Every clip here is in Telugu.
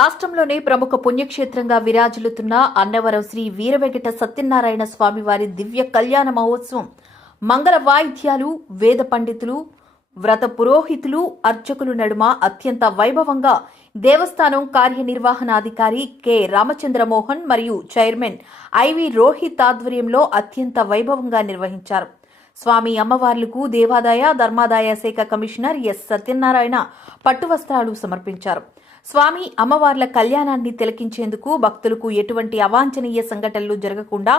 రాష్ట్రంలోనే ప్రముఖ పుణ్యక్షేత్రంగా విరాజిల్లుతున్న అన్నవరం శ్రీ వీరవెంకట సత్యనారాయణ స్వామివారి దివ్య కళ్యాణ మహోత్సవం మంగళ వాయిద్యాలు, వేద పండితులు, వ్రత పురోహితులు, అర్చకులు నడుమ అత్యంత వైభవంగా దేవస్థానం కార్యనిర్వహణాధికారి కె రామచంద్రమోహన్ మరియు చైర్మన్ ఐవి రోహిత్ ఆధ్వర్యంలో అత్యంత వైభవంగా నిర్వహించారు. స్వామి అమ్మవార్లకు దేవాదాయ ధర్మాదాయ శాఖ కమిషనర్ ఎస్ సత్యనారాయణ పట్టు వస్త్రాలు సమర్పించారు. స్వామి అమ్మవార్ల కళ్యాణాన్ని తిలకించేందుకు భక్తులకు ఎటువంటి అవాంఛనీయ సంఘటనలు జరగకుండా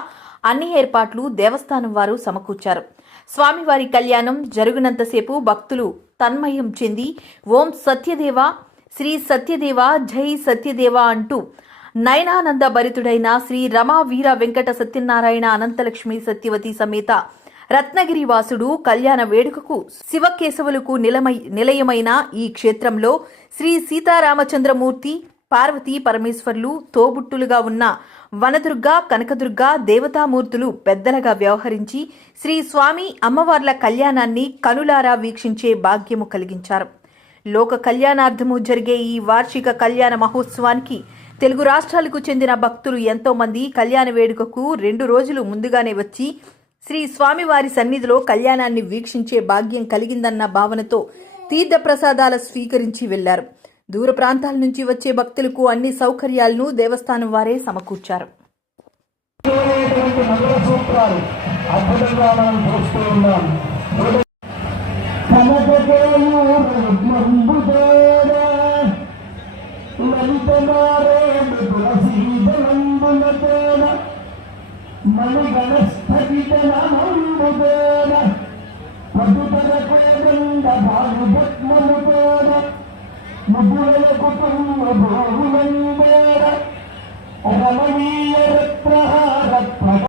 అన్ని ఏర్పాట్లు దేవస్థానం వారు సమకూర్చారు. స్వామివారి కళ్యాణం జరుగునంతసేపు భక్తులు తన్మయం చెంది ఓం సత్యదేవ, శ్రీ సత్యదేవ, జై సత్యదేవ అంటూ నయనానంద భరితుడైన శ్రీ రమా వీర వెంకట సత్యనారాయణ అనంతలక్ష్మి సత్యవతి సమేత రత్నగిరి వాసుడు కళ్యాణ వేడుకకు శివకేశవులకు నిలయమైన ఈ క్షేత్రంలో శ్రీ సీతారామచంద్రమూర్తి, పార్వతీ పరమేశ్వర్లు తోబుట్టులుగా ఉన్న వనదుర్గ, కనకదుర్గ దేవతామూర్తులు పెద్దలుగా వ్యవహరించి శ్రీ స్వామి అమ్మవార్ల కళ్యాణాన్ని కనులారా వీక్షించే భాగ్యము కలిగించారు. లోక కళ్యాణార్థము జరిగే ఈ వార్షిక కళ్యాణ మహోత్సవానికి తెలుగు రాష్ట్రాలకు చెందిన భక్తులు ఎంతో మంది కళ్యాణ వేడుకకు 2 రోజులు ముందుగానే వచ్చి శ్రీ స్వామివారి సన్నిధిలో కళ్యాణాన్ని వీక్షించే భాగ్యం కలిగిందన్న భావనతో తీర్థ ప్రసాదాలు స్వీకరించి వెళ్లారు. దూర ప్రాంతాల నుంచి వచ్చే భక్తులకు అన్ని సౌకర్యాలను దేవస్థానం వారే సమకూర్చారు. మణిగణస్థగితనమంబుదేన మధుపరకోదండ భానుభత్మముతోన ముగ్గుల కుటుంబ భోగులంబేర